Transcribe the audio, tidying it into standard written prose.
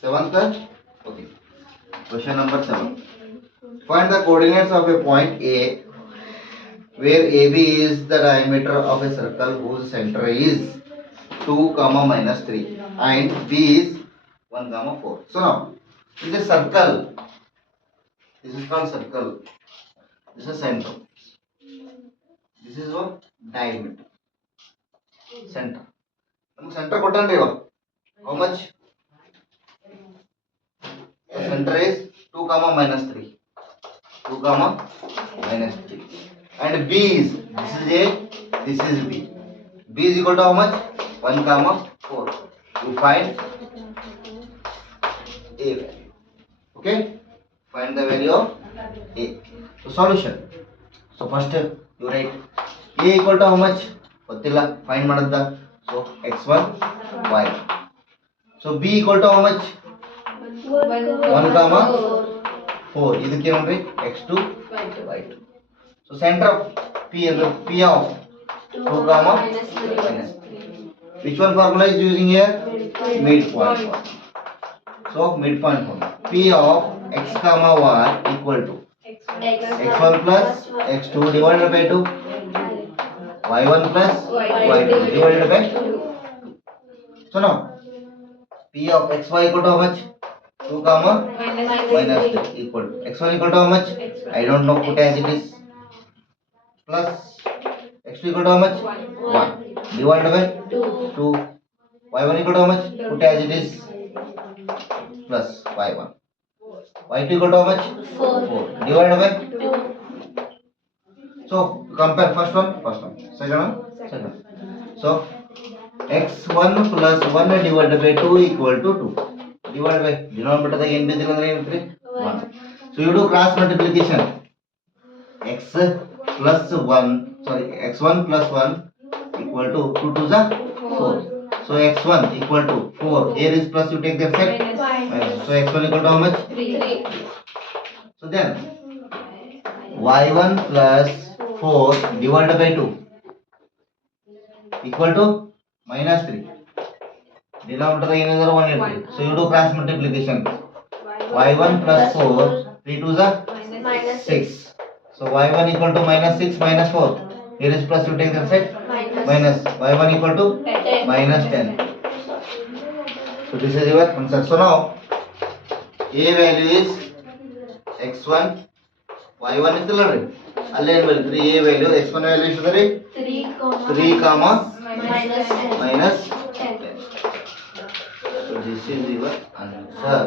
Seventh, okay. Question number 7. Find the coordinates of a point A where AB is the diameter of a circle whose center is 2, comma minus 3 and B is 1, comma 4. So now, this is circle. This is called circle. This is center. This is what? Diameter. Center. Center ಕೊಟ್ಟನ್ರಿ ಇವ. How much? The center is 2, comma minus 3. 2, comma minus 3. And B is, this is A, this is B. B is equal to how much? 1, comma 4. You find A value. Okay? Find the value of A. So solution. So first you write A equal to how much? ಗೊತ್ತಿಲ್ಲ, find ಮಾಡದ್ದ. So x1, y1. So B equal to how much? 1, comma 4. ಇದಕ್ಕೆ ನೋಡ್ರಿ x2, y2. So center of P is P of 2, comma minus 3. Which one formula is using here? Midpoint. So midpoint formula. P of x, comma y equal to x1 plus x2 divided by 2. y1 plus y2 divided by 2. So now P of xy equal to how much? 2, comma minus 2 equal to x1 equal to how much? I don't know, put as it is, plus x2 equal to how much? 1 divided by 2. y1 equal to how much? Put as it is, plus y1. y2 equal to how much? 4 divided by 2. So compare first one, second one. So x1 plus 1 divided by 2 equal to 2. Divided by denominator ದಾಗ ಏನು ಬಿದ್ದಿಲ್ಲ ಅಂದ್ರೆ ಏನು 1. So you do cross multiplication. x plus 1, sorry, x1 plus 1 equal to 2 to the 4. So x1 equal to 4. Here is plus, you take that side. So x1 equal to how much? 3. So then y1 plus 4 divided by 2 equal to minus 3. Denominator ಏನಿದೆ 1 ಇರ್ತದೆ. So you do cross multiplication. y1 plus 4, 3 to the 6. So y1 equal to minus 6 minus 4. Here is plus, you take that side. Minus y1 equal to minus 10. So this is your answer. So now A value is x1, y1 ಇತ್ತಲ್ಲ ರೀ, ಅಲ್ಲೇ ಏನು ಬರೀತೀರಿ? A value x1 value ಎಷ್ಟು ರೀ? 3, comma minus 10. So this is your answer.